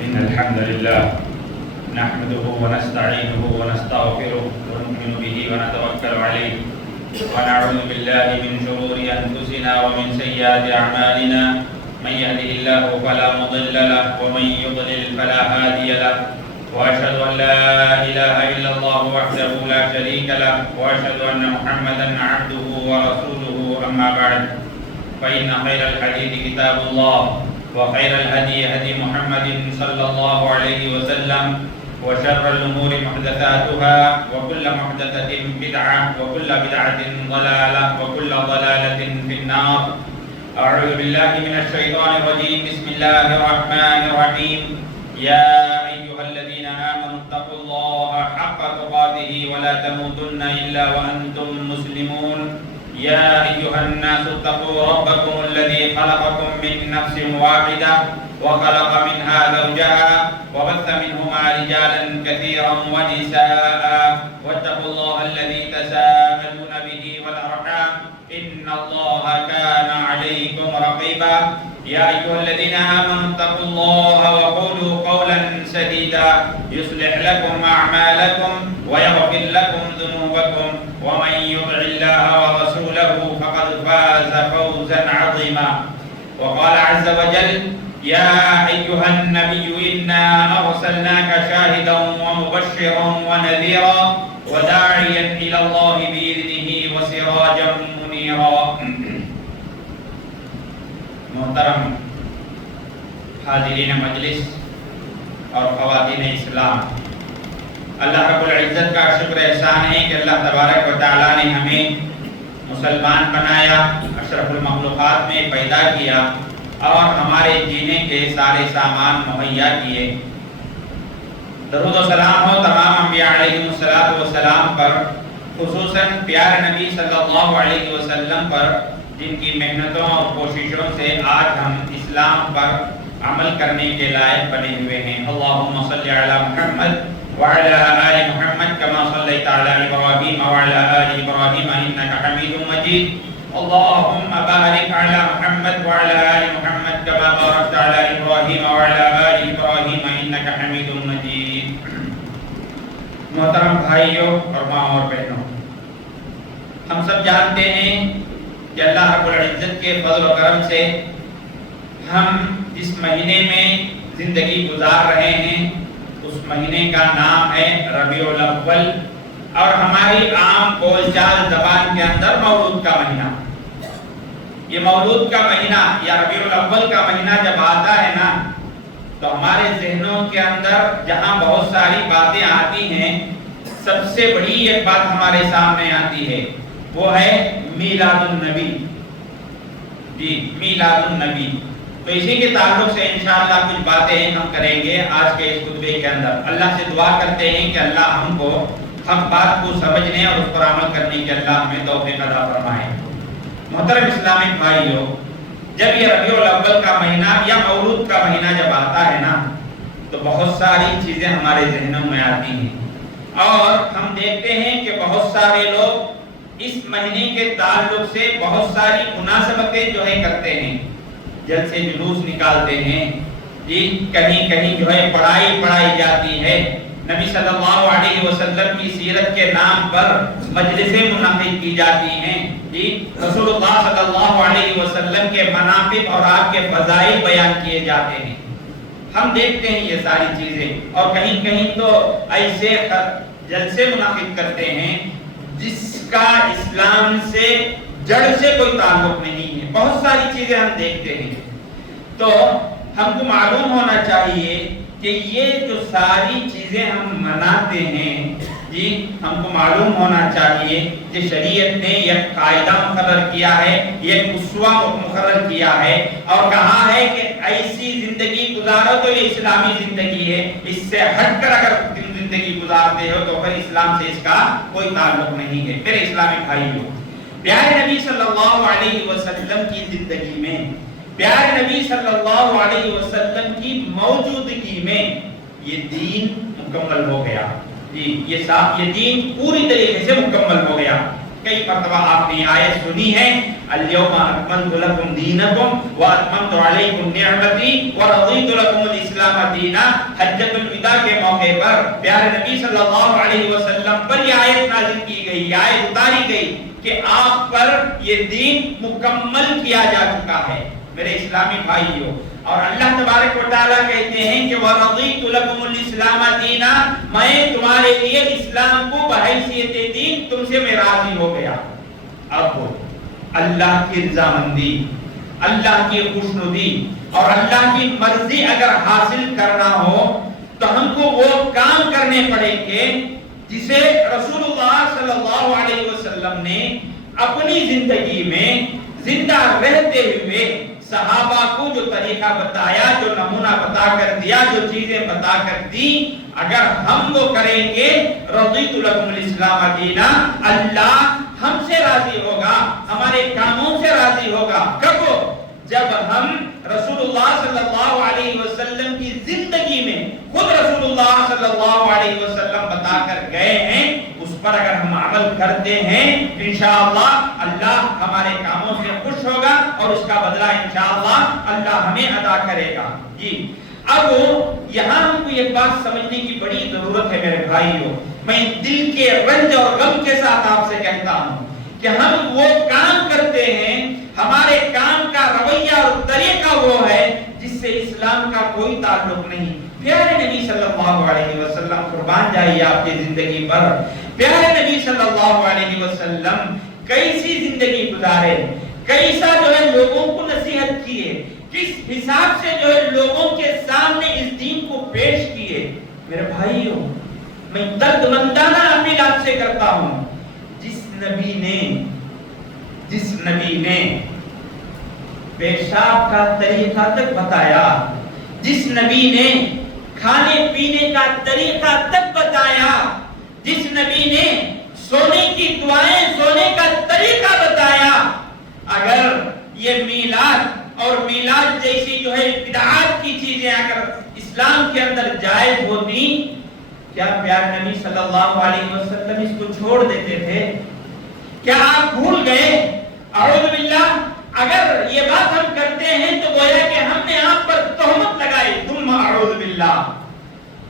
إن الحمد لله نحمده ونستعينه ونستغفره ونؤمن به ونتوكل عليه ونعوذ بالله من شرور أنفسنا ومن سيئات أعمالنا من يهده الله فلا مضل له ومن يضلل فلا هادي له وأشهد أن لا إله إلا الله وحده لا شريك له وأشهد أن محمدا عبده ورسوله أما بعد فإن خير الحديث كتاب الله وخير الهدي هدي محمد صلى الله عليه وسلم وشر الأمور محدثاتها وكل محدثة بدعة وكل بدعة ضلالة وكل ضلالة في النار. أعوذ بالله من الشيطان الرجيم. بسم الله الرحمن الرحيم. يا أيها الذين آمنوا اتقوا الله حق تقاته ولا تموتن إلا وأنتم مسلمون. يا أيها الناس اتقوا ربكم الذي خلقكم من نفس واحدة وخلق منها زوجها وبث منهما رجالا كثيرا ونساء واتقوا الله الذي تساءلون به والأرحام إن الله كان عليكم رقيبا. يا أيها الذين آمنوا اتقوا الله وقولوا قولا سديدا يصلح لكم أعمالكم ويغفر لكم ذنوبكم ومن يطع الله ورسوله فقد فاز فوزا عظيما. وقال عز وجل يا أيها النبي إنا أرسلناك شاهدا ومبشرا ونذيرا وداعيا إلى الله بإذنه وسراجا منيرا. محترم حاضرین مجلس اور خواتین اسلام، اللہ رب العزت کا شکر احسان ہے کہ اللہ تبارک و تعالیٰ نے ہمیں مسلمان بنایا، اشرف المخلوقات میں پیدا کیا اور ہمارے جینے کے سارے سامان مہیا کیے. درود و سلام ہو تمام انبیاء علیہ السلام پر، خصوصاً پیارے نبی صلی اللہ علیہ وسلم پر، جن کی محنتوں اور کوششوں سے آج ہم اسلام پر عمل کرنے کے لائق بنے ہوئے ہیں. اللہم صلی علی محمد وعلی آل محمد کما صلیت علی ابراہیم وعلی آل ابراہیم انک حمید مجید. اللہم بارک علی محمد وعلی آل محمد کما بارکت علی ابراہیم وعلی آل ابراہیم انک حمید مجید. محترم بھائیوں اور ماں اور بہنوں، ہم سب جانتے ہیں کہ اللہ رب العزت کے فضل و کرم سے ہم جس مہینے میں زندگی گزار رہے ہیں اس مہینے کا نام ہے ربیع الاول، اور ہماری عام بول چال زبان کے اندر مولود کا مہینہ. یہ مولود کا مہینہ یا ربیع الاول کا مہینہ جب آتا ہے نا تو ہمارے ذہنوں کے اندر جہاں بہت ساری باتیں آتی ہیں، سب سے بڑی ایک بات ہمارے سامنے آتی ہے، وہ ہے میلاد النبی. جی، میلاد النبی. تو اسی کے تعلق سے انشاءاللہ کچھ باتیں ہم کریں گے آج کے اس خطبے کے اندر. اللہ سے دعا کرتے ہیں کہ اللہ ہم کو ہم بات کو سمجھنے اور اس پر عمل کرنے کے اللہ ہمیں توفیق عطا فرمائے. محترم اسلامی بھائیوں، جب یہ ربیع الاول کا مہینہ یا مولود کا مہینہ جب آتا ہے نا تو بہت ساری چیزیں ہمارے ذہنوں میں آتی ہیں، اور ہم دیکھتے ہیں کہ بہت سارے لوگ اس مہینے کے تعلق سے بہت ساری مناسبتیں جو ہے کرتے ہیں. جلسے جلوس نکالتے ہیں، جی کہیں کہیں جو ہے پڑھائی جاتی ہے. نبی صلی اللہ علیہ وسلم کی سیرت کے نام پر مجلسیں منعقد کی جاتی ہیں. جی رسول اللہ صلی اللہ علیہ وسلم کے مناقب اور آپ کے فضائل بیان کیے جاتے ہیں. ہم دیکھتے ہیں یہ ساری چیزیں، اور کہیں کہیں تو ایسے جلسے منعقد کرتے ہیں جس کا اسلام سے جڑ سے کوئی تعلق نہیں ہے. بہت ساری چیزیں ہم دیکھتے ہیں. تو ہم کو معلوم ہونا چاہیے کہ یہ جو ساری چیزیں ہم مناتے ہیں، جی ہم کو معلوم ہونا چاہیے کہ شریعت نے ایک قاعدہ مقرر کیا ہے، ایک اسوہ مقرر کیا ہے، اور کہا ہے کہ ایسی زندگی گزارو تو یہ اسلامی زندگی ہے. اس سے ہٹ کر اگر زندگی گزارتے ہو تو پھر اسلام سے اس کا کوئی تعلق نہیں ہے. میرے اسلامی بھائیوں، پیارے نبی صلی اللہ علیہ وسلم کی زندگی میں، پیارے نبی صلی اللہ علیہ وسلم کی موجودگی میں یہ دین مکمل ہو گیا. جی یہ دین پوری طریقے سے مکمل ہو گیا. کئی مرتبہ آپ نے آیت سنی ہے، الیوم اکملت لکم دینکم واتممت علیکم نعمتی ورضیت لکم الاسلام الاسلام دینا، حجۃ الوداع کے موقع پر پیارے نبی صلی اللہ علیہ وسلم پر یہ آیت نازل کی گئی، یہ آیت اتاری گئی کہ آپ پر یہ دین مکمل کیا جا چکا ہے میرے اسلامی بھائیوں۔ اور اللہ تبارک و تعالیٰ کہتے ہیں کہ وَرَضِيتُ لَكُمُ الْإِسْلَامَ دِينًا، میں تمہارے لیے اسلام کو بحیثیت دین تم سے میں راضی ہو گیا۔ اب اللہ کی رضامندی، اللہ کی خوشنودی اور اللہ کی مرضی اگر حاصل کرنا ہو تو ہم کو وہ کام کرنے پڑیں گے جسے رسول اللہ صلی اللہ علیہ وسلم نے اپنی زندگی میں زندہ رہتے ہوئے صحابہ کو جو طریقہ بتایا، جو نمونہ بتا کر دیا، جو چیزیں بتا کر دی، اگر ہم وہ کریں گے رضیت لکم الاسلام دینا، اللہ ہم سے راضی ہوگا، ہمارے کاموں سے راضی ہوگا۔ کب؟ جب ہم رسول اللہ صلی اللہ علیہ وسلم کی زندگی میں خود رسول اللہ صلی اللہ علیہ وسلم بتا کر گئے ہیں، اس پر اگر ہم عمل کرتے ہیں انشاءاللہ اللہ ہمارے کاموں سے خوش ہوگا اور اس کا بدلہ انشاءاللہ اللہ ہمیں ادا کرے گا۔ جی اب یہاں ہم کو ایک بات سمجھنے کی بڑی ضرورت ہے میرے بھائیوں، میں دل کے رنج اور غم کے ساتھ آپ سے کہتا ہوں کہ ہم وہ کام کرتے ہیں، ہمارے کام کا رویہ اور طریقہ وہ ہے جس سے اسلام کا کوئی تعلق نہیں۔ پیارے نبی صلی اللہ علیہ وسلم قربان جائیے آپ کی زندگی پر، پیارے نبی صلی اللہ علیہ وسلم کیسی زندگی گزارے، کیسا جو ہے لوگوں کو نصیحت کیے، کس حساب سے جو ہے لوگوں کے سامنے اس دین کو پیش کیے۔ میرے بھائیوں میں درد مندانہ اپیل آپ سے کرتا ہوں، جس نبی نے پیشاب کا طریقہ تک بتایا، جس نبی نے کھانے پینے کا طریقہ تک بتایا، جس نبی نے سونے کی دعائیں سونے کا طریقہ بتایا، اگر یہ میلاد اور میلاد جیسی جو ہے بدعات کی چیزیں اگر اسلام کے اندر جائز ہوتی، کیا پیارے نبی صلی اللہ علیہ وسلم اس کو چھوڑ دیتے تھے؟ کیا آپ بھول گئے؟ اعوذ باللہ، اگر یہ بات ہم کرتے ہیں تو گویا کہ ہم نے آپ پر تہمت لگائی۔ ثم اعوذ باللہ،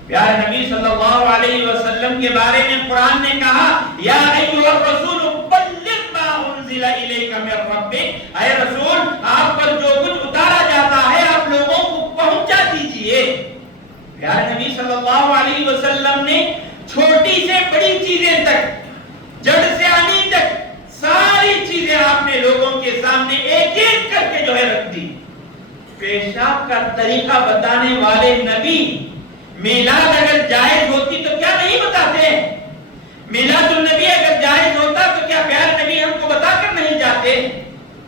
پیارے نبی صلی اللہ علیہ وسلم کے بارے میں قرآن نے کہا یا ایھا الرسول بلغ ما انزل الیک من ربک، اے رسول آپ پر جو کچھ اتارا جاتا ہے آپ لوگوں کو پہنچا دیجئے۔ پیارے نبی صلی اللہ علیہ وسلم نے چھوٹی سے بڑی چیزیں تک، جڑ سے آنی تک ساری چیزیں آپ نے لوگوں کے سامنے ایک ایک کر کے جو ہے رکھ دی۔ پیشاب کا طریقہ بتانے والے نبی میلاد اگر جائز ہوتی تو کیا نہیں بتاتے؟ میلاد النبی اگر جائز ہوتا تو کیا پیارے نبی ہم کو بتا کر نہیں جاتے؟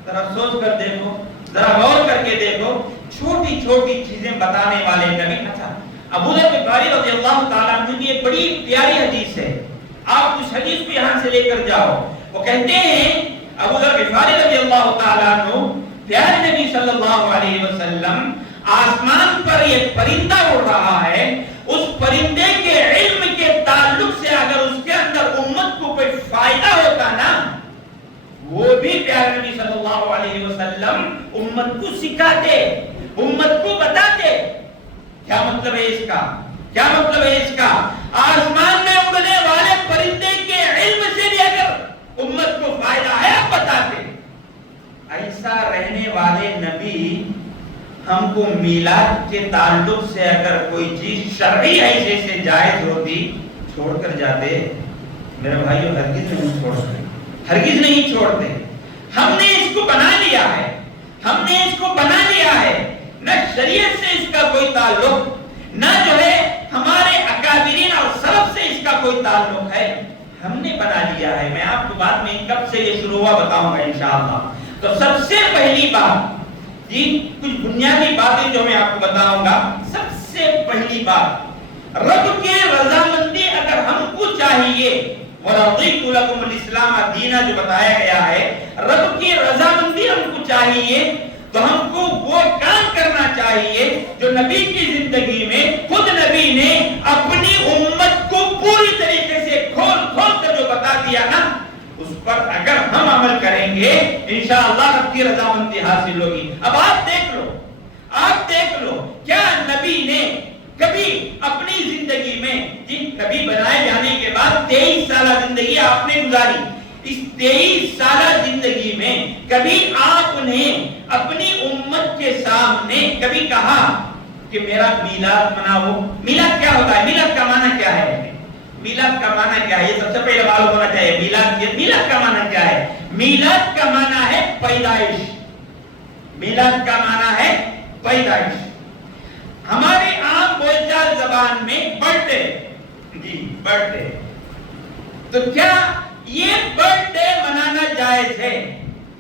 ذرا سوچ کر دیکھو، ذرا غور کر کے دیکھو، چھوٹی چھوٹی چیزیں بتانے والے نبی۔ اچھا ابو ذر غفاری رضی اللہ تعالیٰ عنہ کی ایک بڑی پیاری حدیث ہے، آپ اس حدیث کو یہاں سے لے کر جاؤ۔ وہ کہتے ہیں ابو ذر غفاری رضی اللہ تعالیٰ عنہ، پیارے نبی صلی اللہ علیہ وسلم آسمان پر ایک پرندہ اڑ رہا ہے، اس پرندے کے علم کے تعلق سے اگر اس کے اندر امت کو کوئی فائدہ ہوتا نا، وہ بھی پیارے نبی صلی اللہ علیہ وسلم امت کو سکھاتے، امت کو بتاتے۔ کیا مطلب ہے اس کا؟ کیا مطلب ہے اس کا؟ آسمان میں اڑنے والے پرندے کے علم سے بھی اگر امت کو فائدہ ہے آپ بتاتے۔ ایسا رہنے والے نبی ہم کو میلاد کے تعلق سے اگر کوئی چیز شرعی ایسے سے جائز ہوتی چھوڑ کر جاتے؟ میرے بھائیو ہرگز نہیں چھوڑتے، ہرگز نہیں چھوڑتے۔ ہم نے اس کو بنا لیا ہے، ہم نے اس کو بنا لیا ہے، نہ شریعت سے اس کا کوئی تعلق، نہ جو ہے ہمارے اکابرین اور سلف سے اس کا کوئی تعلق ہے، ہم نے بنا لیا ہے۔ میں آپ کو بعد میں کب سے یہ شروع ہوا بتاؤں گا انشاءاللہ۔ تو سب سے پہلی بات، جی کچھ بنیادی باتیں جو میں آپ کو بتاؤں گا۔ سب سے پہلی بات، رب کے رضامندی اگر ہم کو چاہیے، وَرَضِيتُ لَكُمُ الْإِسْلَامَ دِينًا جو بتایا گیا ہے، رب کی رضامندی ہم کو چاہیے تو ہم کو وہ کام کرنا چاہیے جو نبی کی زندگی میں خود نبی نے اپنی امت کو پوری طریقے سے کھول کھول کر جو بتا دیا نا، اس پر اگر ہم عمل کریں گے انشاءاللہ رب کی رضامندی حاصل ہوگی۔ اب آپ دیکھ لو، آپ دیکھ لو، کیا نبی نے کبھی اپنی زندگی میں، نبی بنائے جانے کے بعد 23 سالہ زندگی آپ نے گزاری، اس 23 سالہ زندگی میں کبھی آپ نے اپنی امت کے سامنے کبھی کہا کہ میرا میلاد مناؤ؟ میلاد کیا ہوتا ہے؟ میلاد کا معنی کیا ہے؟ میلاد کا معنی کیا ہے؟ یہ سب سے پہلے معلوم ہونا چاہیے۔ میلاد کا معنی کیا ہے؟ میلاد کا معنی ہے پیدائش۔ میلاد کا معنی ہے پیدائش۔ ہمارے عام بول چال زبان میں برتھ ڈے، برتھ ڈے، تو کیا یہ برتھ ڈے منانا جائز ہے؟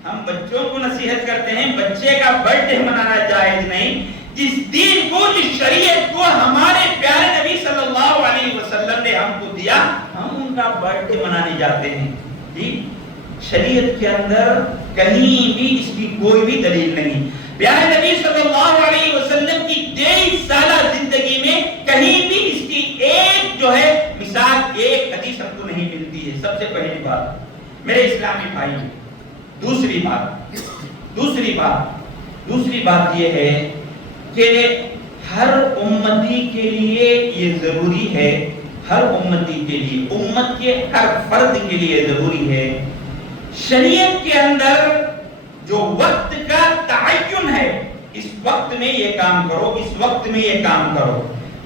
ہم بچوں کو نصیحت کرتے ہیں بچے کا برتھ ڈے منانا جائز نہیں۔ جس دین کو، جس شریعت کو ہمارے پیارے نبی صلی اللہ علیہ وسلم نے ہم کو دیا، ہم ان کا برتھ ڈے منانے جاتے ہیں۔ شریعت کے اندر کہیں بھی اس کی کوئی بھی دلیل نہیں۔ پیارے نبی صلی اللہ علیہ وسلم کی 23 سالہ زندگی میں کہیں بھی اس کی ایک جو ہے مثال، ایک حدیث ہم کو نہیں ملتی ہے۔ سب سے پہلی بات میرے اسلامی بھائی، دوسری بات یہ ہے کہ ہر امتی کے لیے یہ ضروری ہے، ہر امتی کے لیے، امت کے ہر فرد کے لیے ضروری ہے، شریعت کے اندر جو وقت کا تعین ہے، اس وقت میں یہ کام کرو، اس وقت میں یہ کام کرو۔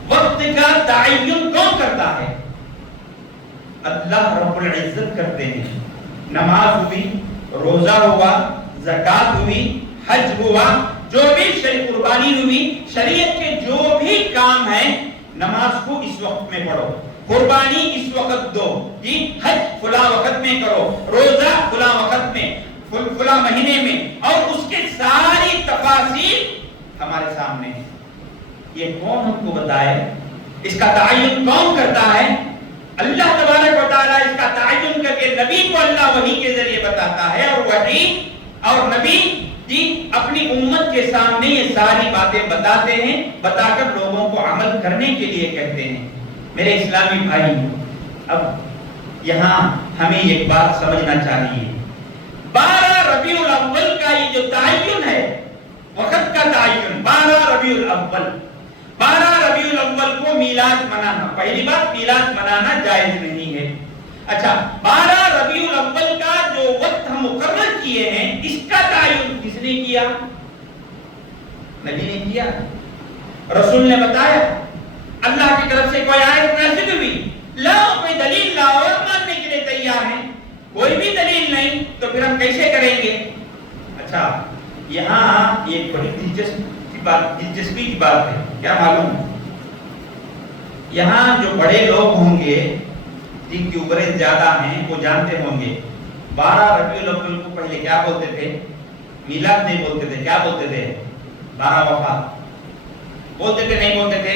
وقت کا تعین کون کرتا ہے؟ اللہ رب العزت کرتے ہیں۔ نماز ہوئی، روزہ ہوا، زکات ہوئی، حج ہوا، جو بھی قربانی ہوئی، شریعت کے جو بھی کام ہیں، نماز کو اس وقت میں پڑھو، قربانی اس وقت دو، حج فلاں وقت میں کرو، روزہ فلاں وقت میں، فلاں مہینے میں، اور اس کے ساری تفاصیل ہمارے سامنے ہیں۔ یہ کون ہم کو بتائے؟ اس کا تعین کون کرتا ہے؟ اللہ تبارک و تعالیٰ اس کا تعین کر کے نبی کو اللہ وحی کے ذریعے بتاتا ہے، اور وحی اور نبی اپنی امت کے سامنے یہ ساری باتیں بتاتے ہیں، بتا کر لوگوں کو عمل کرنے کے لیے کہتے ہیں۔ میرے اسلامی بھائی، اب یہاں ہمیں ایک بات سمجھنا چاہیے۔ 12 ربیع الاول کا یہ جو تعین ہے، وقت کا تعین، 12 ربیع الاول، 12 ربیع الاول کو میلاد منانا، پہلی بات میلاد منانا جائز نہیں ہے۔ اچھا، 12 ربیع الاول کا جو وقت ہم مقرر کیے ہیں، اس کا تعین کس نے کیا؟ نبی نے کیا، رسول نے بتایا، اللہ کی طرف سے کوئی آیت نازل ہوئی؟ لاؤ، کوئی دلیل لاؤ، ماننے کے لیے تیار ہیں۔ کوئی بھی دلیل نہیں تو پھر ہم کیسے کریں گے؟ اچھا، یہاں ایک بڑی دلچسپی کی بات ہے، کیا معلوم؟ یہاں جو بڑے لوگ ہوں گے، جن کی عمریں زیادہ ہیں، وہ جانتے ہوں گے 12 ربیع الاول کو پہلے کیا بولتے تھے؟ میلاد نہیں بولتے تھے، کیا بولتے تھے؟ 12 وفات بولتے تھے، نہیں بولتے تھے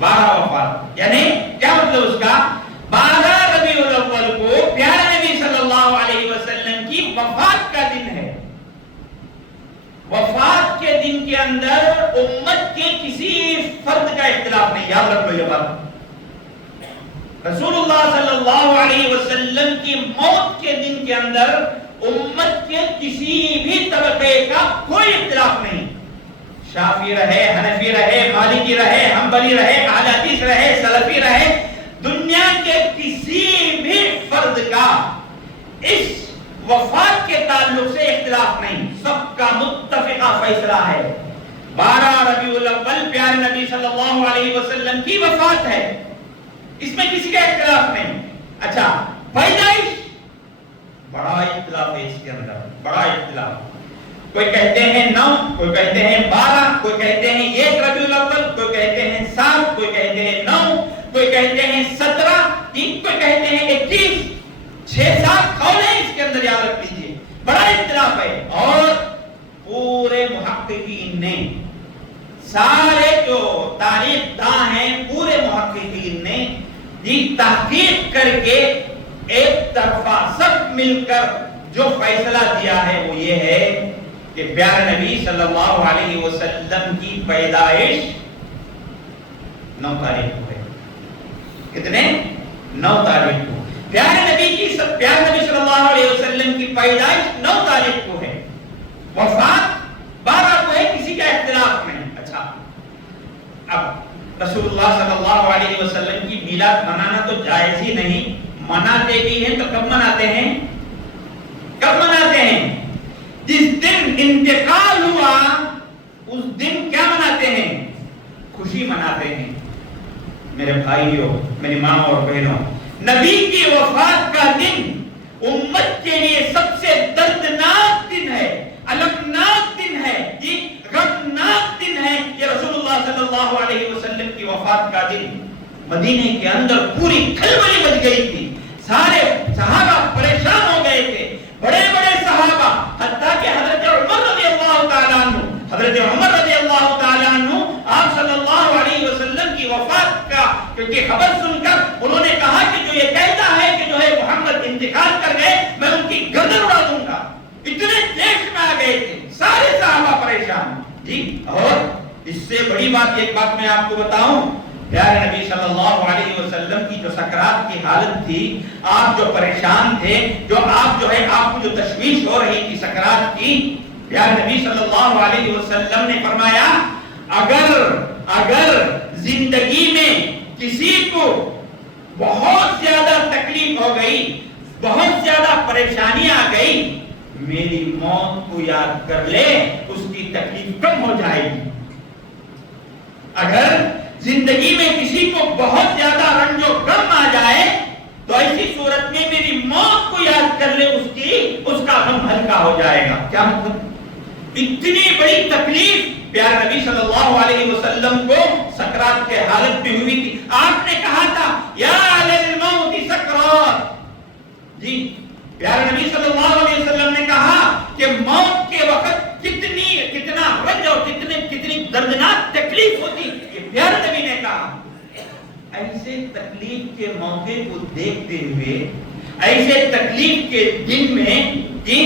12 وفات۔ یعنی کیا مطلب اس کا؟ 12 ربیع الاول کو پیارے نبی صلی اللہ علیہ وسلم کی وفات کا دن ہے۔ وفات کے دن کے اندر امت کے کسی فرد کا اختلاف نہیں، یاد رکھو یہ بات۔ رسول اللہ صلی اللہ علیہ وسلم کی موت کے دن کے اندر امت کے کسی بھی طبقے کا کوئی اختلاف نہیں، شافعی رہے، حنفی رہے، مالکی رہے، حنبلی رہے، اہل حدیث رہے، سلفی رہے، دنیا کے کسی بھی فرد کا اس وفات کے تعلق سے اختلاف نہیں، سب کا متفقہ فیصلہ ہے۔ 12 ربیع الاول پیارے نبی صلی اللہ علیہ وسلم کی وفات ہے، اس میں کسی کا اختلاف نہیں۔ اچھا، پیدائش، بڑا اختلاف ہے اس کے اندر، بڑا اختلاف۔ کوئی کہتے ہیں 9، کوئی کہتے ہیں 12، کوئی کہتے ہیں 1 ربیع الاول، کوئی کہتے ہیں 7، کوئی کہتے ہیں 9، کوئی کہتے ہیں 17، کوئی کہتے ہیں 21، 6-7 قول ہیں اس کے اندر، یاد رکھ لیجیے، بڑا اختلاف ہے۔ اور پورے محققین نے، سارے جو تاریخ داں ہیں، پورے محققین نے تحقیق کر کے ایک طرفہ سب مل کر جو فیصلہ دیا ہے وہ یہ ہے کہ پیارے نبی صلی اللہ علیہ وسلم کی پیدائش 9 تاریخ کو ہے۔ کتنے؟ 9 تاریخ کو پیارے نبی صلی اللہ علیہ وسلم کی پیدائش 9 تاریخ کو ہے، وفات 12 کو ہے، کسی کا اختلاف نہیں۔ اچھا، اب رسول اللہ صلی اللہ علیہ وسلم کی میلاد منانا تو جائز ہی نہیں، مناتے بھی ہیں تو کب مناتے ہیں؟ کب مناتے ہیں؟ جس دن انتقال ہوا اس دن کیا مناتے ہیں؟ خوشی مناتے ہیں۔ میرے بھائیوں، میری ماں اور بہنوں، نبی کی وفات کا دن امت کے لیے سب سے دردناک دن ہے، المناک دن ہے، یہ غمناک دن ہے۔ یہ رسول اللہ صلی اللہ علیہ وسلم کی وفات کا دن مدینے کے اندر پوری کھلبلی مچ گئی تھی، سارے صحابہ پریشان ہو گئے تھے، بڑے بڑے صحابہ، حتیٰ کہ حضرت عمر رضی اللہ تعالیٰ عنہ، حضرت عمر رضی اللہ تعالیٰ عنہ آپ صلی اللہ علیہ وسلم کی وفات کا کیونکہ خبر سن کر انہوں نے کہا کہ جو یہ کہتا ہے کہ جو ہے محمد انتقال کر گئے، میں ان کی گردن اڑا دوں گا۔ اتنے جیش میں آ گئے تھے، سارے صحابہ پریشان جی۔ اور اس سے بڑی بات ایک بات میں آپ کو بتاؤں، پیارے نبی صلی اللہ علیہ وسلم کی جو سکرات کی حالت تھی، آپ جو پریشان تھے، جو آپ جو ہے آپ کو جو تشویش ہو رہی تھی سکرات کی، پیارے نبی صلی اللہ علیہ وسلم نے فرمایا اگر زندگی میں کسی کو بہت زیادہ تکلیف ہو گئی، بہت زیادہ پریشانی آ گئی، میری موت کو یاد کر لے، اس کی تکلیف کم ہو جائے گی۔ اگر زندگی میں کسی کو بہت زیادہ رنج و غم آ جائے تو ایسی صورت میں میری موت کو یاد کر لے، اس کا غم ہلکا ہو جائے گا۔ کیا مطلب؟ اتنی بڑی تکلیف پیارے نبی صلی اللہ علیہ وسلم کو سکرات کے حالت میں ہوئی تھی۔ آپ نے کہا تھا یا للموت سکرات، جی پیارے نبی صلی اللہ علیہ وسلم نے کہا کہ موت کے وقت کتنا رنج اور کتنی دردناک تکلیف ہوتی، یہ پیارے نبی نے کہا۔ ایسے تکلیف کے موقع کو دیکھتے ہوئے، ایسے تکلیف کے دن میں جی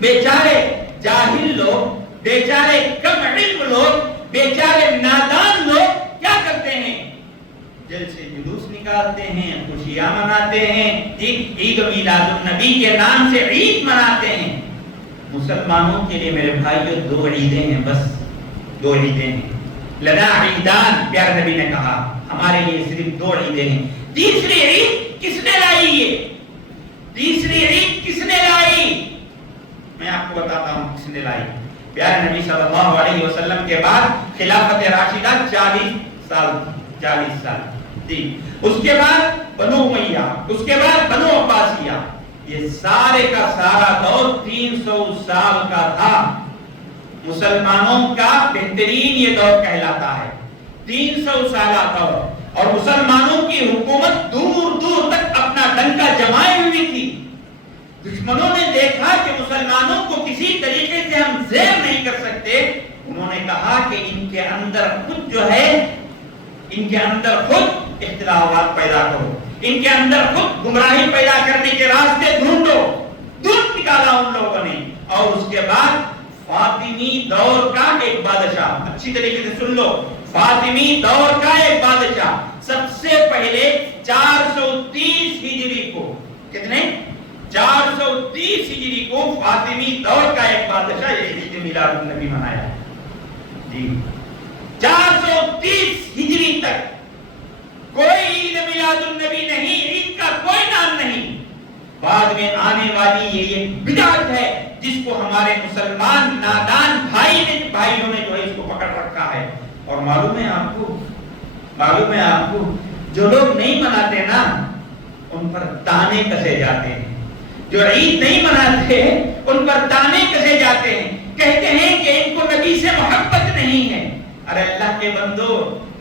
بیچارے جاہل لوگ، بیچارے کم علم لوگ، بیچارے نادان لوگ کیا کرتے ہیں؟ جل سے جلوس نکالتے ہیں، خوشیاں مناتے ہیں، عید و میلاد النبی کے نام سے عید مناتے ہیں۔ مسلمانوں کے لیے میرے بھائیو دو عیدیں ہیں، بس دو عیدیں ہیں۔ لنا عیدان، پیارے نبی نے کہا ہمارے لیے صرف دو عیدیں ہیں۔ تیسری عید کس نے لائی؟ یہ تیسری عید کس نے لائی؟ میں آپ کو بتاتا ہوں کس نے لائی۔ پیارے نبی صلی اللہ علیہ وسلم کے بعد خلافت راشدہ 40 سال تھی، اس کے بعد بنو امیہ، اس کے بعد بنو عباسیہ، یہ سارے کا سارا دور 300 سال کا تھا۔ مسلمانوں کا بہترین یہ دور کہلاتا ہے، 300 سالہ دور، اور مسلمانوں کی حکومت دور دور تک اپنا ڈنکا جمائے ہوئی تھی۔ دشمنوں نے دیکھا کہ مسلمانوں کو کسی طریقے سے ہم زیر نہیں کر سکتے، انہوں نے کہا کہ ان کے اندر خود جو ہے، ان کے اندر خود اختلافات پیدا کرو، ان کے اندر خود گمراہی پیدا کرنے کے راستے ڈھونڈو۔ ڈھونڈ نکالا ان لوگوں نے، اور اس کے بعد فاطمی دور کا ایک بادشاہ، اچھی طریقے سے سن لو، فاطمی دور کا ایک بادشاہ سب سے پہلے 430 ہجری کو، کتنے؟ 430 ہجری کو فاطمی دور کا ایک بادشاہ یہ عید میلاد النبی منایا جی۔ 430 ہجری تک کوئی عید میلاد النبی نہیں، عید کا کوئی نام نہیں۔ بعد میں آنے والی یہ ایک بدعت ہے جس کو ہمارے مسلمان نادان بھائیوں نے جو ہے اس کو پکڑ رکھا ہے۔ اور معلوم ہے آپ کو جو لوگ نہیں مناتے نا ان پر تانے کسے جاتے ہیں، جو عید نہیں مناتے ان پر تانے کسے جاتے ہیں، کہتے ہیں کہ ان کو نبی سے محبت نہیں ہے۔ ارے اللہ کے بندو،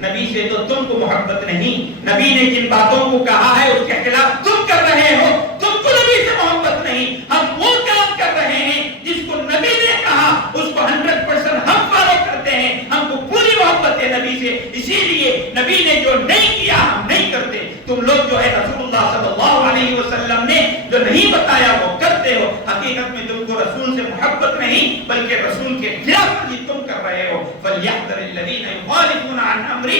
نبی سے تو تم کو محبت نہیں، نبی نے جن باتوں کو کہا ہے اس کے خلاف تم کر رہے ہو، تم کو نبی سے محبت نہیں۔ ہم وہ کام کر رہے ہیں جس کو نبی نے کہا اس کو 100% ہم فالو کرتے ہیں، ہم کو پوری محبت ہے نبی سے، اسی لیے نبی نے جو نہیں کیا ہم نہیں کرتے۔ تم لوگ جو ہے رسول اللہ صلی اللہ علیہ وسلم نے جو نہیں بتایا وہ کرتے ہو، حقیقت میں تم کو رسول سے محبت نہیں بلکہ رسول کے خلاف ورزی تم کر رہے ہو۔ فَلْيَحْذَرِ الَّذِينَ يُخَالِفُونَ عَنْ أَمْرِهِ،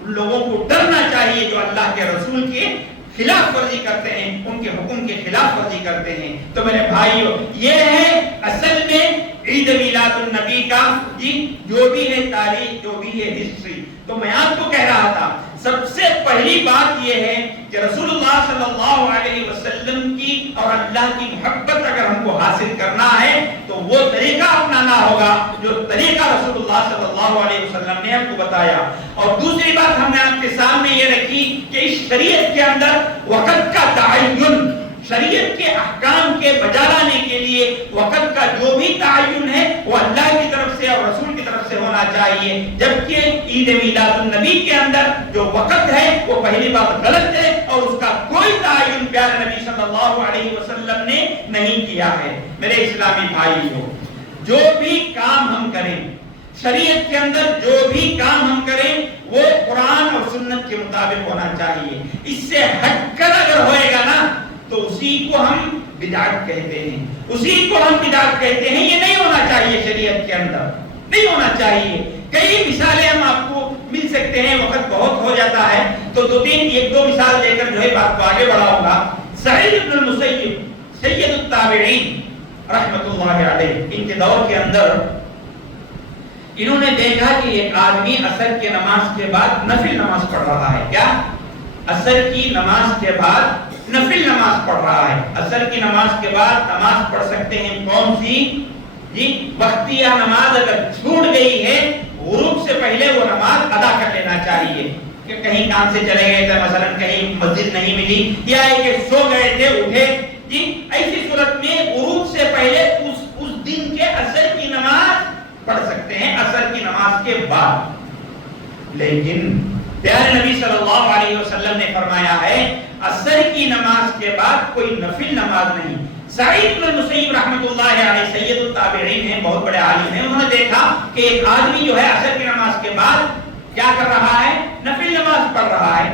ان لوگوں کو ڈرنا چاہیے جو اللہ کے رسول کے خلاف ورزی کرتے ہیں، ان کے حکم کے خلاف ورزی کرتے ہیں۔ تو میرے بھائیو، یہ ہے اصل میں عید میلاد النبی کا جو بھی ہے تاریخ، جو بھی ہے ہسٹری۔ تو میں آپ کو کہہ رہا تھا سب سے پہلی بات یہ ہے کہ رسول اللہ صلی اللہ علیہ وسلم کی اور اللہ کی محبت اگر ہم کو حاصل کرنا ہے تو وہ طریقہ اپنانا ہوگا جو طریقہ رسول اللہ صلی اللہ علیہ وسلم نے ہم کو بتایا. اور دوسری بات ہم نے آپ کے سامنے یہ رکھی کہ اس شریعت کے اندر وقت کا تعین، شریعت کے احکام کے بجا لانے کے لیے وقت کا جو بھی تعین ہے وہ اللہ کی طرف سے اور رسول کی طرف سے ہونا چاہیے. جبکہ عید میلاد النبی کے اندر جو وقت ہے وہ پہلی بات غلط ہے اور اس کا کوئی تعین پیارے نبی صلی اللہ علیہ وسلم نے نہیں کیا ہے. میرے اسلامی بھائیو، جو بھی کام ہم کریں شریعت کے اندر، جو بھی کام ہم کریں وہ قرآن اور سنت کے مطابق ہونا چاہیے. اس سے ہٹ کر اگر ہوئے گا نا تو اسی کو ہم بدعت کہتے ہیں، اسی کو ہم بدعت کہتے ہیں. یہ نہیں ہونا چاہیے، شریعت کے اندر نہیں ہونا چاہیے. کئی مثالیں ہم آپ کو مل سکتے ہیں، وقت بہت ہو جاتا ہے تو ایک دو مثال دے کر جو ہے بات کو آگے بڑھاؤں گا. سعید بن المسیب سید التابعین رحمت اللہ علیہ، ان کے دور کے اندر انہوں نے دیکھا کہ ایک آدمی عصر کی نماز کے بعد نفل نماز پڑھ رہا ہے. کیا؟ عصر کی نماز کے بعد نفل نماز پڑھ رہا ہے. عصر کی نماز کے بعد نماز پڑھ سکتے ہیں کون سی؟ جی وقتیہ نماز اگر چھوٹ گئی ہے غروب سے پہلے وہ نماز ادا کر لینا چاہیے. کہ کہیں کام سے چلے گئے تھے، مثلا کہیں مسجد نہیں ملی، یا کہ سو گئے تھے اٹھے، جی ایسی صورت میں غروب سے پہلے اس دن کے عصر کی نماز پڑھ سکتے ہیں، عصر کی نماز کے بعد. لیکن پیارے نبی صلی اللہ علیہ وسلم نے فرمایا ہے عصر کی نماز کے بعد کوئی نفل نماز نہیں. سعید بن المسیب رحمۃ اللہ علیہ سید التابعین ہیں، بہت بڑے عالم ہیں. انہوں نے دیکھا کہ ایک آدمی جو ہے عصر کی نماز کے بعد کیا کر رہا ہے؟ نفل نماز پڑھ رہا ہے.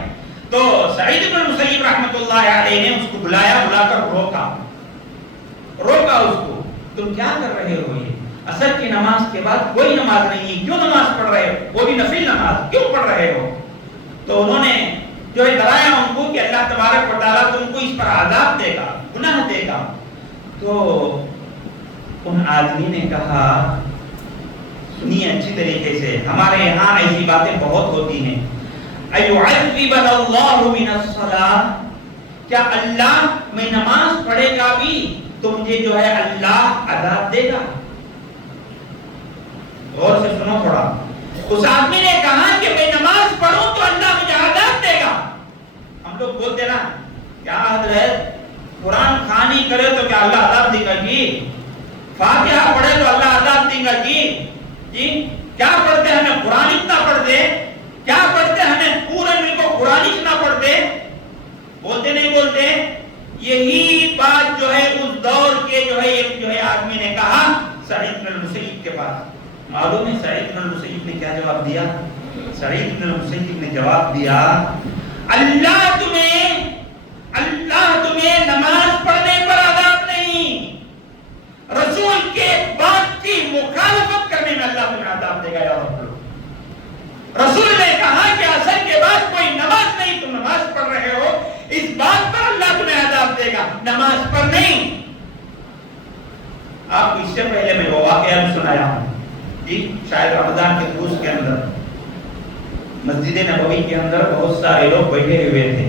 تو سعید بن المسیب رحمۃ اللہ علیہ نے اس کو بلایا، بلا کر روکا اس کو. تم کیا کر رہے ہو؟ یہ عصر کی نماز کے بعد کوئی نماز نہیں ہے، کیوں نماز پڑھ رہے ہو؟ وہ بھی نفل نماز کیوں پڑھ رہے ہو؟ تو انہوں نے جو ہے ڈرایا ان کو کہ اللہ تبارک و تعالیٰ تم کو اس پر عذاب دے گا، گناہ دے گا. تو ان آدمی نے کہا سنیے اچھی طریقے سے، ہمارے یہاں ایسی باتیں بہت ہوتی ہیں. ایعذبنا اللہ من الصلاۃ، کیا اللہ میں نماز پڑھے گا بھی تو مجھے جو ہے اللہ عذاب دے گا؟ غور سے سنو تھوڑا. اس آدمی نے کہا کہ میں نماز پڑھوں تو اللہ مجھے عذاب دے گا. ہم لوگ بولتے نا کیا حضرت قرآن خوانی کرے تو کیا اللہ عذاب دے گا جی؟ فاتحہ پڑھے تو اللہ عذاب دے گا جی؟ کیا پڑھتے ہمیں قرآن اتنا پڑھتے؟ کیا پڑھتے ہمیں پورے ملک کو قرآن اتنا پڑھتے؟ بولتے نہیں بولتے؟ یہی بات جو ہے اس دور کے جو ہے ایک جو ہے آدمی نے کہا سعید بن المسیب کے پاس. معلوم ہے سعید بن المسیب نے کیا جواب دیا؟ سعید بن المسیب نے جواب دیا اللہ تمہیں نماز پڑھنے پر عذاب نہیں، رسول کے بات کی مخالفت کرنے میں اللہ تمہیں عذاب دے گا. یا رب، رسول نے کہا کہ عصر کے بعد کوئی نماز نہیں، تم نماز پڑھ رہے ہو، اس بات پر اللہ تمہیں عذاب دے گا، نماز پر نہیں. آپ کو اس سے پہلے میں وہ واقعہ بھی سنایا ہوں جی، شاید رمضان کے روز کے اندر مسجد نبوی کے اندر بہت سارے لوگ بیٹھے ہوئے تھے،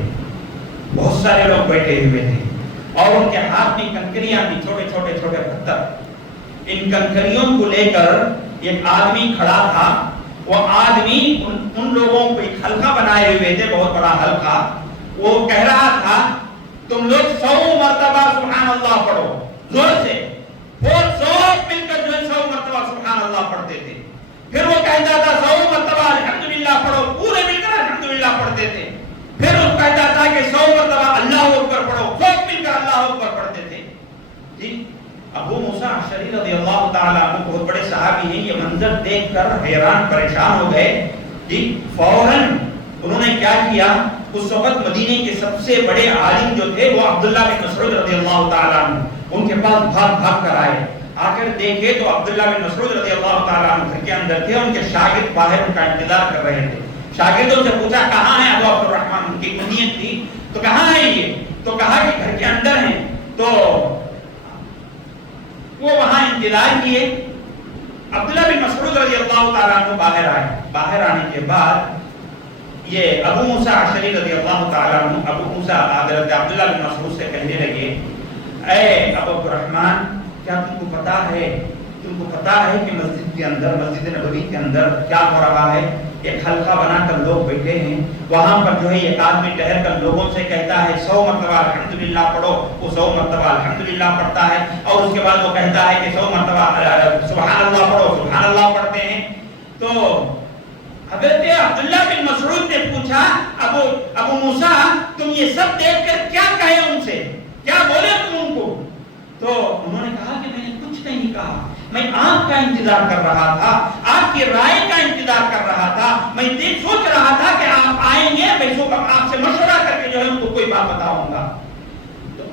بہت سارے لوگ بیٹھے ہوئے تھے اور ان کے ہاتھ میں کنکریاں تھی، چھوٹے چھوٹے پتھر. ان کنکریوں کو لے کر ایک آدمی کھڑا تھا. وہ آدمی ان لوگوں کو ایک حلقہ بنائے ہوئے تھے، بہت بڑا حلقہ. وہ کہہ رہا تھا تم لوگ 100 مرتبہ سبحان اللہ پڑھو زور سے. وہ سب مل کر جو 100 مرتبہ سبحان اللہ پڑھتے تھے. پھر وہ کہتا تھا 100 مرتبہ الحمدللہ پڑھو، پورے مل کر الحمدللہ پڑھتے تھے. پھر وہ کہتا تھا کہ 100 مرتبہ اللہ اکبر پڑھو، سب مل کر اللہ اکبر پڑھتے تھے. جی ابو موسیٰ اشعری رضی اللہ تعالیٰ عنہ بہت بڑے صحابی ہیں، یہ منظر دیکھ کر حیران پریشان ہو گئے. جی فوراً انہوں نے کیا کیا، اس وقت مدینے کے سب سے بڑے عالم جو تھے وہ عبداللہ بن مسعود رضی اللہ تعالیٰ عنہ، ان کے پاس بھاگ کر آئے. آ کر دیکھے تو عبداللہ بن مسعود رضی اللہ تعالیٰ عنہ گھر کے اندر تھے. ان کے شاگرد باہر ان کا انتظار کر رہے تھے. شاگردوں سے پوچھا کہاں ہے ابو عبد الرحمن، ان کی کنیت تھی، تو کہاں ہے یہ؟ تو کہا کہ گھر کے اندر ہیں. تو وہ وہاں انتظار کیے. عبداللہ بن مسعود رضی اللہ تعالیٰ عنہ باہر آئے. باہر آنے کے بعد یہ ابو موسیٰ اشعری رضی اللہ تعالیٰ عنہ ابو موسیٰ حضرت عبداللہ بن مسعود سے کہنے لگے اے ابو عبدالرحمن کیا تم کو پتا ہے کہ مسجد کے اندر مسجد نبوی کے اندر کیا ہو رہا ہے؟ ایک حلقہ بنا کر لوگ بیٹھے ہیں, وہاں پر جو ہے ایک آدمی ٹہر کر لوگوں سے کہتا ہے 100 مرتبہ الحمدللہ پڑھو, وہ 100 مرتبہ الحمدللہ پڑھتا ہے اور اس کے بعد وہ کہتا ہے کہ 100 مرتبہ سبحان اللہ پڑھو, سبحان اللہ پڑھتے ہیں. تو حضرت عبداللہ بن مسعود نے پوچھا ابو موسیٰ تم یہ سب دیکھ کر کیا کہے ان سے, کیا بولے تم ان کو؟ تو انہوں نے کہا کہ میں نے کچھ نہیں کہا, میں آپ کا انتظار کر رہا تھا, آپ کی رائے کا انتظار کر رہا تھا, میں سوچ رہا تھا کہ آپ آئیں گے, میں آپ سے مشورہ کر کے جو ہے ان کو کوئی بات بتاؤں گا. تو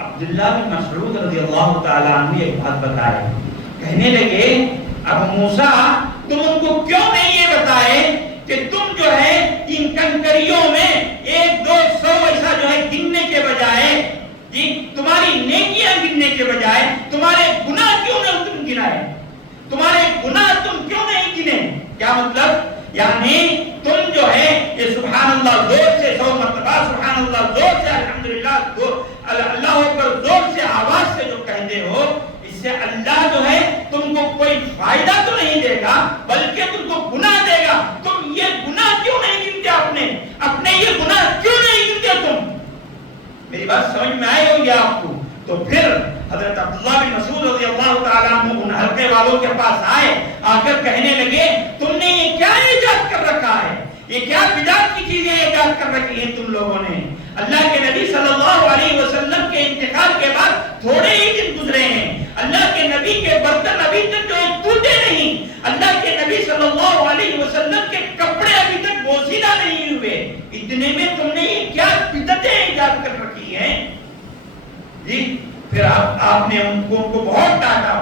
عبداللہ بن مسعود رضی اللہ تعالیٰ عنہ ایک بات بتائے, کہنے لگے ابو موسیٰ تم ان کو کیوں نہیں یہ بتائے کہ تم جو ہے ان کنکریوں میں 1 2 100 ایسا جو ہے گننے کے بجائے, تمہاری نیکیاں گننے کے بجائے تمہارے گناہ کیوں نہیں تم گنائے, تمہارے گناہ تم کیوں نہیں گنے؟ کیا مطلب؟ یعنی تم جو ہے یہ سبحان اللہ زور سے 100 مرتبہ, سبحان اللہ زور سے, الحمدللہ اللہ اکبر زور سے آواز سے جو کہتے ہو, اس سے اللہ جو ہے تم کو کوئی فائدہ تو نہیں دے گا بلکہ تم کو گناہ دے گا. تم یہ گناہ کیوں نہیں گنتے, اپنے یہ گناہ کیوں نہیں گنتے تم؟ میری بات سمجھ میں آئی ہوگی آپ کو؟ تو پھر حضرت عبداللہ بن مسعود رضی اللہ تعالیٰ عنہ ان حلقے والوں کے پاس آئے, آ کر کہنے لگے تم نے یہ کیا ایجاد کر رکھا ہے, یہ کیا بدعت کی چیزیں ایجاد کر رکھی ہیں تم لوگوں نے؟ اللہ کے نبی صلی اللہ علیہ وسلم کے انتقال کے بعد تھوڑے ہی دن گزرے ہیں, اللہ کے نبی کے برتن ابھی تک جو ہے ٹوٹے نہیں, اللہ کے نبی صلی اللہ علیہ وسلم کے کپڑے ابھی تک بوسیدہ نہیں ہوئے, اتنے میں تم نے یہ کیا بدعتیں ایجاد کر رکھی ہیں؟ جی پھر آپ نے ان کو بہت ڈانٹا.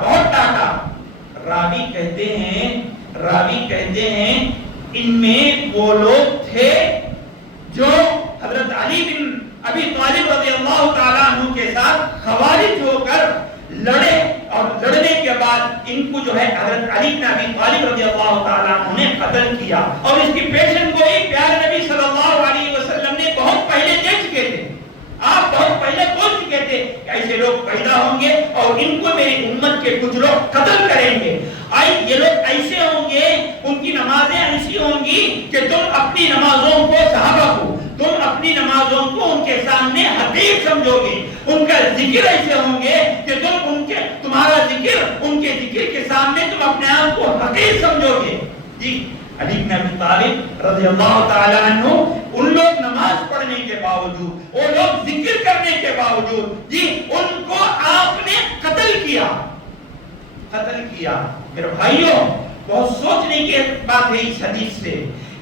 راوی کہتے ہیں ان میں وہ لوگ تھے جو حضرت علی بن ابی طالب رضی اللہ تعالیٰ عنہ کے ساتھ خوارج ہو کر لڑے, اور لڑنے کے بعد ان کو جو ہے حضرت علی بن ابی طالب رضی اللہ تعالیٰ عنہ نے قتل کیا, اور اس کی پیشن گوئی پیارے نبی صلی اللہ علیہ وسلم نے بہت پہلے دے چکے تھے. آپ بہت پہلے بول چکے تھے کہ ایسے لوگ پیدا ہوں گے اور ان کو میری امت کے کچھ لوگ قتل کریں گے, یہ لوگ ایسے ہوں گے, ان کی نمازیں ایسی ہوں گی کہ تم اپنی نمازوں کو صحابہ کو, تم اپنی نمازوں کو ان کے سامنے حقیر سمجھو گے, ان کا ذکر ایسے ہوں گے کہ تمہارا ذکر ان کے ذکر کے سامنے تم اپنے آپ کو حقیر سمجھو گے. جی علی بن ابی طالب رضی اللہ تعالی عنہ ان لوگ نماز پڑھنے کے باوجود, وہ لوگ ذکر کرنے کے باوجود جی ان کو آپ نے قتل کیا. میرے بھائیوں بہت سوچنے کی بات ہے اس حدیث سے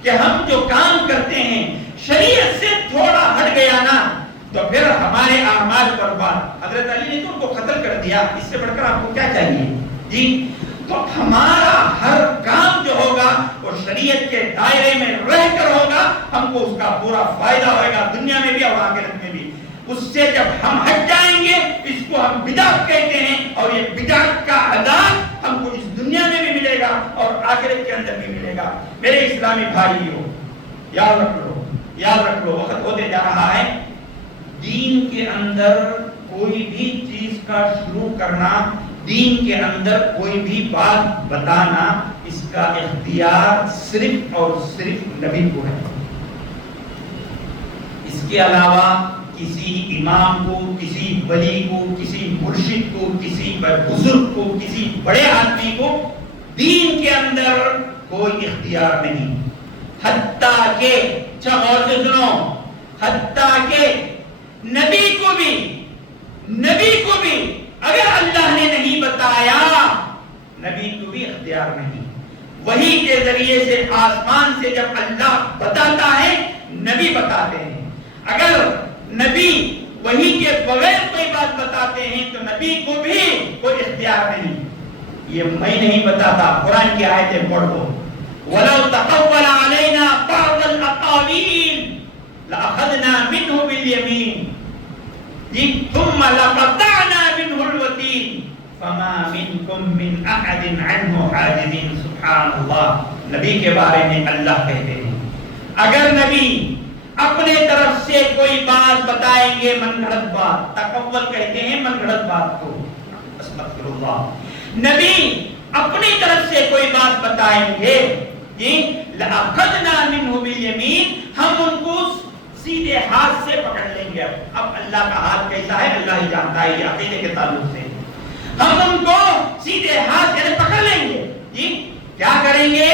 کہ ہم جو کام کرتے ہیں شریعت سے تھوڑا ہٹ گیا نا تو پھر ہمارے اعمال برباد. حضرت علی نے تو ان کو قتل کر دیا, اس سے بڑھ کر آپ کو کیا چاہیے؟ جی تو ہمارا ہر کام جو ہوگا وہ شریعت کے دائرے میں رہ کر ہوگا, ہم کو اس کا پورا فائدہ ہوئے گا دنیا میں بھی اور آخرت میں بھی. اس سے جب ہم ہٹ جائیں گے اس کو ہم بدعت کہتے ہیں, اور یہ بدعت کا عذاب ہم کو اس دنیا میں بھی ملے گا اور آخرت کے اندر بھی ملے گا. میرے اسلامی بھائیوں یاد رکھ لو وقت ہوتے جا رہا ہے. دین کے اندر کوئی بھی چیز کا شروع کرنا, دین کے اندر کوئی بھی بات بتانا, اس کا اختیار صرف اور صرف نبی کو ہے. اس کے علاوہ کسی امام کو, کسی ولی کو, کسی مرشد کو, کسی بزرگ کو, کسی بڑے آدمی کو دین کے اندر کوئی اختیار نہیں. حتیٰ کہ غور سے سنو, حتیٰ کہ نبی کو بھی اگر اللہ نے نہیں بتایا, نبی کو بھی اختیار نہیں. وحی کے ذریعے سے آسمان سے جب اللہ بتاتا ہے نبی بتاتے ہیں. اگر نبی وحی کے بغیر کوئی بات بتاتے ہیں تو نبی کو بھی کوئی اختیار نہیں. یہ میں نہیں بتاتا, قرآن کی آیتیں پڑھو. وَلَوْ تَقَوَّلَ عَلَيْنَا بَعْضَ الْأَقَاوِيلِ لَأَخَذْنَا مِنْهُ بِالْيَمِينِ ثُمَّ لَقَطَعْنَا مِنْهُ الْوَتِينَ فَمَا مِنْكُمْ منکم من احد عنہ حاجزین. سبحان اللہ. نبی کے بارے میں اللہ کہتے ہیں اگر نبی اپنے طرف سے کوئی بات بتائیں گے من گھڑت بات، تکول کہتے ہیں من گھڑت بات کو، استغفر اللہ، نبی اپنی طرف سے کوئی بات بتائیں گے لَأَخَذْنَا مِنْهُ بِالْيَمِينِ، ہم ان کو سیدھے ہاتھ سے پکڑ لیں گے. اب اللہ کا ہاتھ کیسا ہے اللہ ہی جانتا ہے، یہ عقیدے کے تعلق سے. ہم ان کو سیدھے ہاتھ سے پکڑ لیں گے. جی کیا کریں گے؟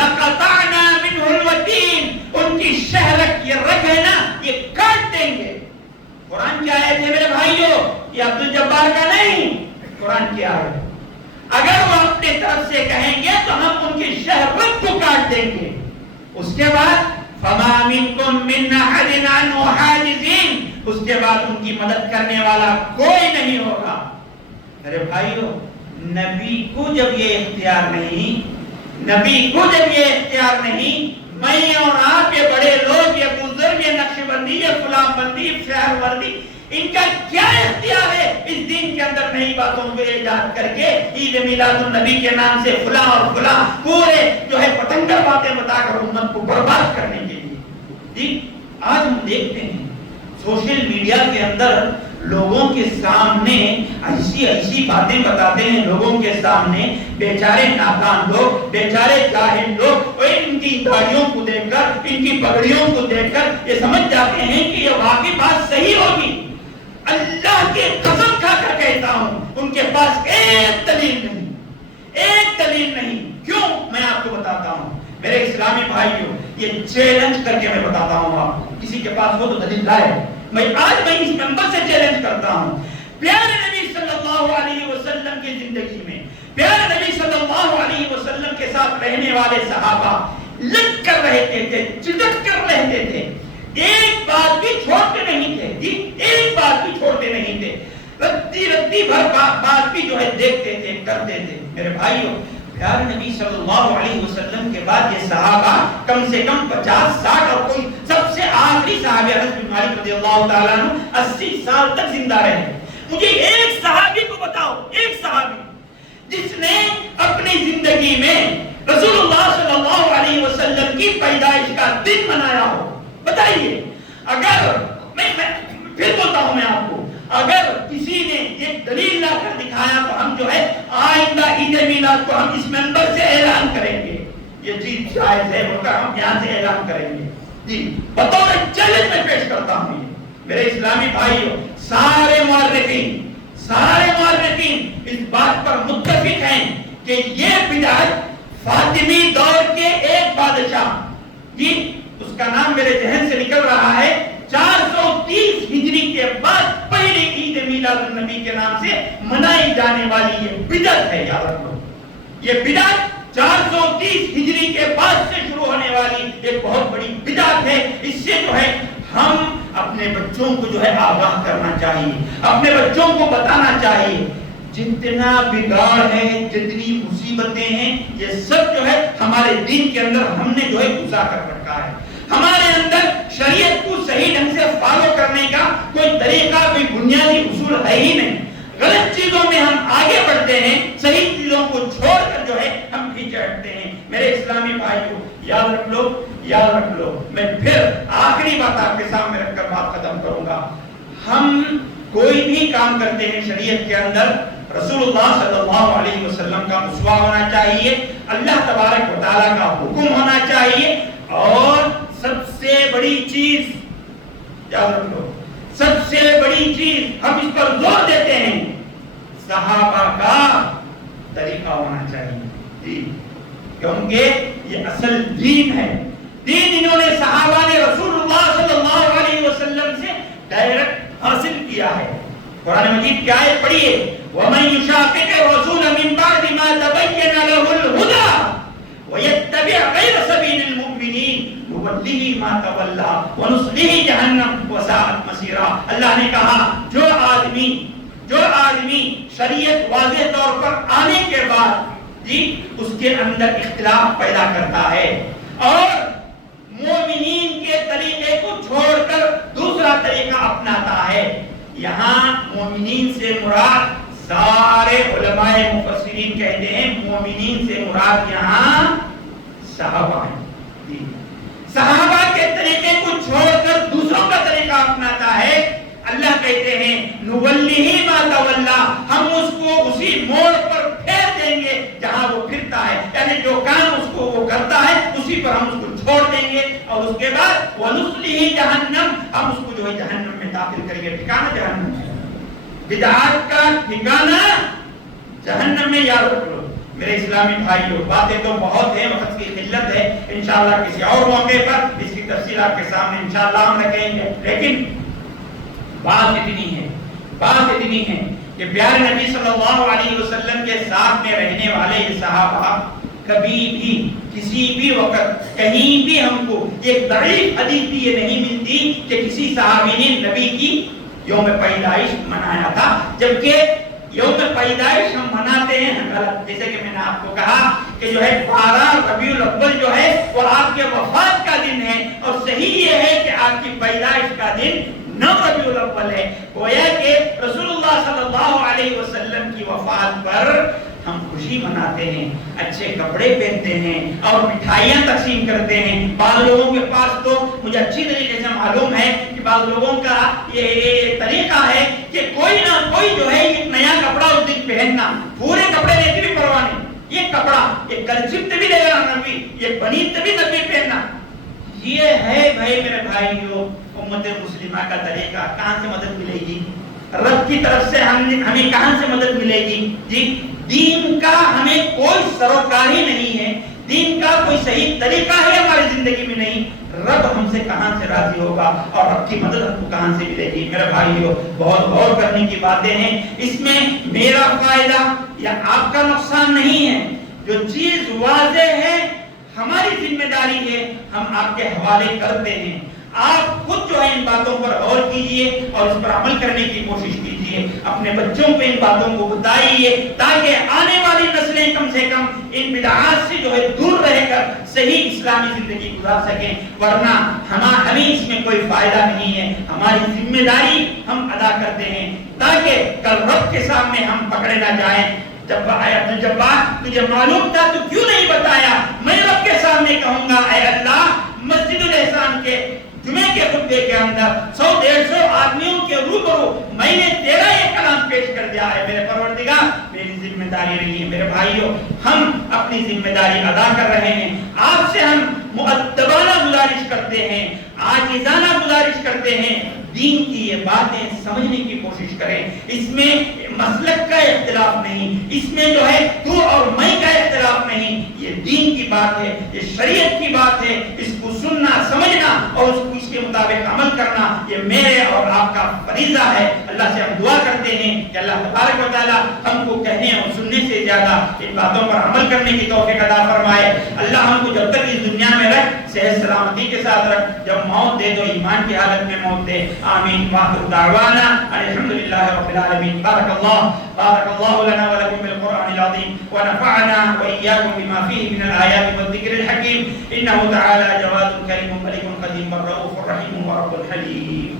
لَقَطَعْنَا مِنْهُ الْوَتِينَ، ان کی شہرک یہ رگ ہے نا یہ کاٹ دیں گے. قرآن کی آیت ہے میرے بھائیو، یہ عبد الجبار کا نہیں، قرآن کی آیت. اگر وہ اپنے طرف سے کہیں گے تو ہم ان کی شہرت کو کاٹ دیں گے. اس کے بعد فَمَا مِنْكُمْ مِنْ أَحَدٍ عَنْهُ حَاجِزِينَ، اس کے بعد ان کی مدد کرنے والا کوئی نہیں ہوگا. میرے بھائیو، نبی کو جب یہ اختیار نہیں، نبی کو جب یہ اختیار نہیں، میں اور آپ یہ بڑے لوگ، یہ بزرگ، یہ نقشبندی، یہ فلاں بندی، شہر وردی، ان کا کیا اختیار ہے اس دین کے اندر نئی باتوں کو ایجاد کر کے عید میلاد النبی کے نام سے فلاں اور فلاں پورے جو ہے پتنگر باتیں بتا کر امت کو برباد کرنے کے لیے. جی آج ہم دیکھتے ہیں سوشل میڈیا کے اندر لوگوں کے سامنے ایسی باتیں بتاتے ہیں، لوگوں کے سامنے بیچارے نادان لوگ، بیچارے جاہل لوگ ان کی داڑھیوں کو دیکھ کر، ان کی پگڑیوں کو دیکھ کر یہ سمجھ جاتے ہیں کہ یہ واقعی بات صحیح ہوگی. اللہ کے قسم کھا کر کہتا ہوں ان کے پاس ایک دلیل نہیں، ایک دلیل نہیں. کیوں؟ میں آپ کو بتاتا ہوں میرے اسلامی بھائیوں، یہ چیلنج کر کے میں بتاتا ہوں آپ کو، کسی کے پاس ہو تو دلیل لائے. میں اس نمبر سے چیلنج کرتا ہوں. پیارے نبی صلی اللہ علیہ وسلم کی زندگی میں، پیارے نبی صلی اللہ علیہ وسلم کے ساتھ رہنے والے صحابہ لگ کر رہتے تھے، چٹک کر رہتے تھے، ایک بات بھی چھوڑتے نہیں تھے. جی ایک بات بھی چھوڑتے نہیں تھے، رتی بھر بات بھی جو ہے دیکھتے تھے، کرتے تھے. میرے بھائیوں، پیارے نبی صلی اللہ علیہ وسلم کے بعد یہ صحابہ کم سے کم 50-60 اور کوئی سب سے آخری صحابی انس بن مالک رضی اللہ تعالیٰ عنہ 80 سال تک زندہ رہے. مجھے ایک صحابی کو بتاؤ، ایک صحابی جس نے اپنی زندگی میں رسول اللہ صلی اللہ علیہ وسلم کی پیدائش کا دن منایا ہو. بتائیے. اگر میں پھر بولتا ہوں میں آپ کو، اگر کسی نے یہ دلیل لا کر دکھایا تو ہم جو ہے آئندہ عید میلاد کو ہم اس منبر سے اعلان کریں گے یہ چیز جائز ہے بول کر ہم یہاں سے اعلان کریں گے. جی بطور چیلنج میں پیش کرتا ہوں. میرے اسلامی بھائیوں، سارے مورخین اس بات پر متفق ہیں کہ یہ بدعت فاطمی دور کے ایک بادشاہ، جی اس کا نام میرے ذہن سے نکل رہا ہے، 430 ہجری کے بعد پہلی عید میلاد النبی کے نام سے منائی جانے والی یہ بدعت ہے. یاد رکھو، یہ بدعت 430 ہجری کے بعد سے شروع ہونے والی ایک بہت بڑی بدعت ہے. اس سے جو ہے ہم اپنے بچوں کو جو ہے آگاہ کرنا چاہیے، اپنے بچوں کو بتانا چاہیے جتنا بگاڑ ہے، جتنی مصیبتیں ہیں، یہ سب جو ہے ہمارے دین کے اندر ہم نے جو ہے گھسا کر رکھا ہے. ہمارے اندر شریعت کو صحیح ڈھنگ سے فالو کرنے کا کوئی طریقہ، کوئی بنیادی اصول ہے ہی نہیں. غلط چیزوں میں ہم آگے بڑھتے ہیں، صحیح چیزوں کو چھوڑ کر جو ہے ہم پیچھے ہٹتے ہیں. میرے اسلامی بھائیوں، یاد رکھ لو، یاد رکھ لو. میں پھر آخری بات آپ کے سامنے رکھ کر بات ختم کروں گا. ہم کوئی بھی کام کرتے ہیں شریعت کے اندر رسول اللہ صلی اللہ علیہ وسلم کا اسوہ ہونا چاہیے، اللہ تبارک و تعالیٰ کا حکم ہونا چاہیے، اور سب سے بڑی چیز یاد رکھ لو، سب سے بڑی چیز ہم اس پر زور دیتے ہیں، صحابہ کا طریقہ ہونا چاہیے. جی کیونکہ یہ اصل دین ہے. دین انہوں نے صحابہ نے رسول اللہ صلی اللہ علیہ وسلم سے ڈائریکٹ حاصل کیا ہے. قرآن مجید کی آیت پڑھیے، وَمَن يُشَاقِقِ الرَّسُولَ مِن بَعْدِ مَا تَبَيَّنَ لَهُ الْهُدَى وَيَتَّبِعْ غَيْرَ سَبِيلِ الْمُؤْمِنِينَ نُوَلِّهِ مَا تَوَلَّىٰ وَنُصْلِهِ جَهَنَّمَ وَسَاءَتْ مَصِيرًا. اللہ نے کہا جو آدمی شریعت واضح طور پر آنے کے بعد جی اس کے اندر اختلاف پیدا کرتا ہے اور مومنین کے طریقے کو چھوڑ کر دوسرا طریقہ اپناتا ہے. یہاں مومنین سے مراد سارے علماء مفسرین محققین کہتے ہیں مومنین سے مراد یہاں صحابہ ہیں. صحابہ کے طریقے کو چھوڑ کر دوسروں کا طریقہ اپناتا ہے. اللہ کہتے ہیں نولیہ ما تولا، ہم اس کو اسی موڑ پر پھیر دیں گے جہاں وہ پھرتا ہے. یعنی جو کام اس کو وہ کرتا ہے اسی پر ہم اس کو چھوڑ دیں گے. اور اس کے بعد ونصلیہ جہنم، ہم اس کو جو ہے جہنم میں داخل کریں گے. ٹھکانہ جہنم ہے. بدعات کا ٹھکانہ جہنم میں یاد رکھ لو. میرے اسلامی بھائیوں، باتیں تو بہت ہیں، وقت کی قلت ہے. انشاءاللہ کسی اور موقع پر اس کی تفصیل آپ کے سامنے انشاءاللہ ہم رکھیں گے. لیکن بات اتنی ہے کہ پیارے نبی صلی اللہ علیہ وسلم کے ساتھ میں رہنے والے یہ صحابہ کبھی بھی کسی بھی وقت کہیں بھی ہم کو ایک ضعیف حدیث بھی یہ نہیں ملتی کہ کسی صحابی نے نبی کی یوم پیدائش منایا تھا. جبکہ یوم پیدائش ہم مناتے ہیں غلط. جیسے کہ میں نے آپ کو کہا کہ جو ہے 12 ربیع الاول جو ہے وہ آپ کے وفات کا دن ہے، اور صحیح یہ ہے کہ آپ کی پیدائش کا دن 9 ربیع الاول ہے. گویا کہ رسول اللہ صلی اللہ علیہ وسلم کی وفات پر ہم خوشی مناتے ہیں، اچھے کپڑے پہنتے ہیں اور مٹھائیاں تقسیم کرتے ہیں. بعض لوگوں کے پاس تو مجھے اچھی طریقے سے معلوم ہے کہ بعض لوگوں کا یہ طریقہ ہے کہ کوئی نہ کوئی جو ہے ایک نیا کپڑا اس دن پہننا، پورے کپڑے لیتے بھی پرواہ نہیں. یہ کپڑا ایک گلچپ بھی لے گا نبی، یہ بنیت بھی نبی پہننا. یہ ہے بھائی میرے بھائیو امت مسلمہ کا طریقہ. کہاں سے مدد ملے گی؟ رب کی طرف سے ہمیں کہاں سے مدد ملے گی؟ جی دین کا ہمیں کوئی سروکاری نہیں ہے، دین کا کوئی صحیح طریقہ ہے ہماری زندگی میں نہیں. رب ہم سے کہاں سے راضی ہوگا اور رب کی مدد ہم کو کہاں سے ملے گی؟ میرے بھائیو بہت غور کرنے کی باتیں ہیں. اس میں میرا فائدہ یا آپ کا نقصان نہیں ہے. جو چیز واضح ہے ہماری ذمہ داری ہے، ہم آپ کے حوالے کرتے ہیں. آپ خود جو ہے ان باتوں پر غور کیجئے اور اس پر عمل کرنے کی کوشش کیجئے. اپنے بچوں کو ان باتوں کو بتائیے تاکہ آنے والی نسلیں کم سے کم ان بدعات سے جو ہے دور رہ کر صحیح اسلامی زندگی گزار سکیں. ورنہ ہمیں اس میں کوئی فائدہ نہیں ہے. ہماری ذمہ داری ہم ادا کرتے ہیں تاکہ کل رب کے سامنے ہم پکڑے نہ جائیں. جب بات تجھے معلوم تھا تو کیوں نہیں بتایا؟ میں رب کے سامنے کہوں گا اے اللہ مسجد الاحسان کے جمعے کے خطبے کے اندر 100-150 آدمیوں کے روبرو میں نے تیرا یہ کلام پیش کر دیا ہے. میرے پروردگار میری ذمہ داری رہی ہے. میرے بھائیوں ہم اپنی ذمہ داری ادا کر رہے ہیں. آپ سے ہم مؤدبانہ گزارش کرتے ہیں، عاجزانہ گزارش کرتے ہیں، دین کی یہ باتیں سمجھنے کی کوشش کریں. اس میں مسلک کا اختلاف نہیں، اس میں جو ہے تو اور میں کا اختلاف نہیں. یہ دین کی بات ہے، یہ شریعت کی بات ہے. اس کو سننا، سمجھنا اور اس کے مطابق عمل کرنا یہ میرے اور آپ کا فریضہ ہے. اللہ سے ہم دعا کرتے ہیں کہ اللہ تبارک و تعالی ہم کو کہنے اور سننے سے زیادہ ان باتوں پر عمل کرنے کی توفیق عطا فرمائے. اللہ ہم کو جب تک اس دنیا میں رکھ صحت سلامتی کے ساتھ رکھ، جب موت دے تو ایمان کی حالت میں موت دے. آمین. وآخر دعوانا الحمدللہ رب العالمین. بارک اللہ لنا ولکم بالقرآن العظیم ونفعنا وإياكم بما فيه من الآيات والذكر الحكيم. إنه تعالى جواد كريم ملك قديم رؤوف رحيم ورب حليم.